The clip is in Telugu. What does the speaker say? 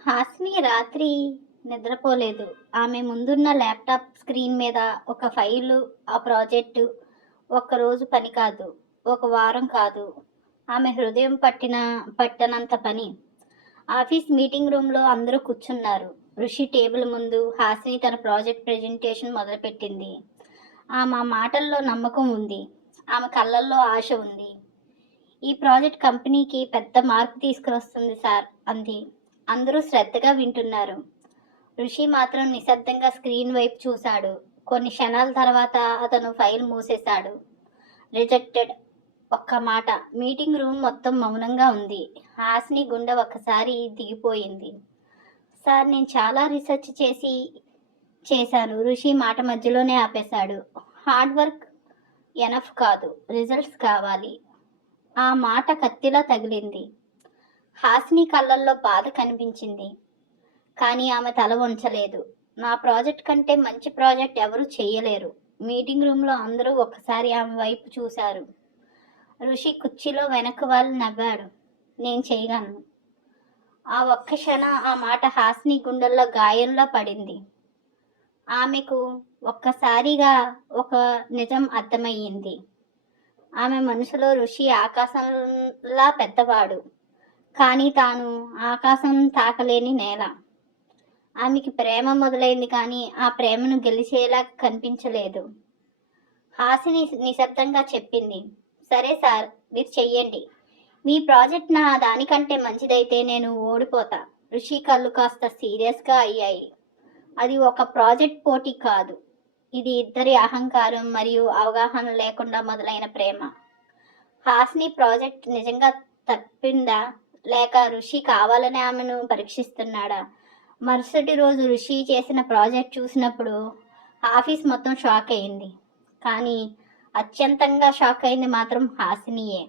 హాసిని రాత్రి నిద్రపోలేదు. ఆమె ముందున్న ల్యాప్టాప్ స్క్రీన్ మీద ఒక ఫైలు, ఆ ప్రాజెక్టు ఒక్కరోజు పని కాదు, ఒక వారం కాదు. ఆమె హృదయం పట్టనంత పని. ఆఫీస్ మీటింగ్ రూమ్లో అందరూ కూర్చున్నారు. ఋషి టేబుల్ ముందు, హాసిని తన ప్రాజెక్ట్ ప్రెజెంటేషన్ మొదలుపెట్టింది. ఆమె మాటల్లో నమ్మకం ఉంది. ఆమె కళ్ళల్లో ఆశ ఉంది. ఈ ప్రాజెక్ట్ కంపెనీకి పెద్ద మార్పు తీసుకువస్తుంది సార్ అంది. అందరూ శ్రద్ధగా వింటున్నారు. ఋషి మాత్రం నిశ్శబ్దంగా స్క్రీన్ వైపు చూశాడు. కొన్ని క్షణాల తర్వాత అతను ఫైల్ మూసేశాడు. రిజెక్టెడ్. ఒక్క మాట. మీటింగ్ రూమ్ మొత్తం మౌనంగా ఉంది. హాసిని గుండె ఒక్కసారి దిగిపోయింది. సార్, నేను చాలా రీసెర్చ్ చేశాను. ఋషి మాట మధ్యలోనే ఆపేశాడు. హార్డ్ వర్క్ ఎనఫ్ కాదు, రిజల్ట్స్ కావాలి. ఆ మాట కత్తిలా తగిలింది. హాసిని కళ్ళల్లో బాధ కనిపించింది. కానీ ఆమె తల వంచలేదు. నా ప్రాజెక్ట్ కంటే మంచి ప్రాజెక్ట్ ఎవరూ చేయలేరు. మీటింగ్ రూమ్లో అందరూ ఒక్కసారి ఆమె వైపు చూశారు. ఋషి కుర్చీలో వెనక్కి వాళ్ళు నవ్వాడు. నేను చేయగలను. ఆ ఒక్క క్షణం ఆ మాట హాసిని గుండెల్లో గాయంలో పడింది. ఆమెకు ఒక్కసారిగా ఒక నిజం అర్థమయ్యింది. ఆమె మనసులో ఋషి ఆకాశంలా పెద్దవాడు, కానీ తాను ఆకాశం తాకలేని నేల. ఆమెకి ప్రేమ మొదలైంది, కానీ ఆ ప్రేమను గెలిచేలా కనిపించలేదు. హాసిని నిశ్శబ్దంగా చెప్పింది, సరే సార్, మీరు చెయ్యండి. మీ ప్రాజెక్ట్ నా దానికంటే మంచిదైతే నేను ఓడిపోతా. ఋషి కళ్ళు కాస్త సీరియస్గా అయ్యాయి. అది ఒక ప్రాజెక్ట్ పోటీ కాదు. ఇది ఇద్దరి అహంకారం మరియు అవగాహన లేకుండా మొదలైన ప్రేమ. హాసిని ప్రాజెక్ట్ నిజంగా తప్పిందా, లేక ఋషి కావాలని ఆమెను పరీక్షిస్తున్నాడా? మరుసటి రోజు ఋషి చేసిన ప్రాజెక్ట్ చూసినప్పుడు ఆఫీస్ మొత్తం షాక్ అయింది. కానీ అత్యంతంగా షాక్ అయింది మాత్రం హాసినియే.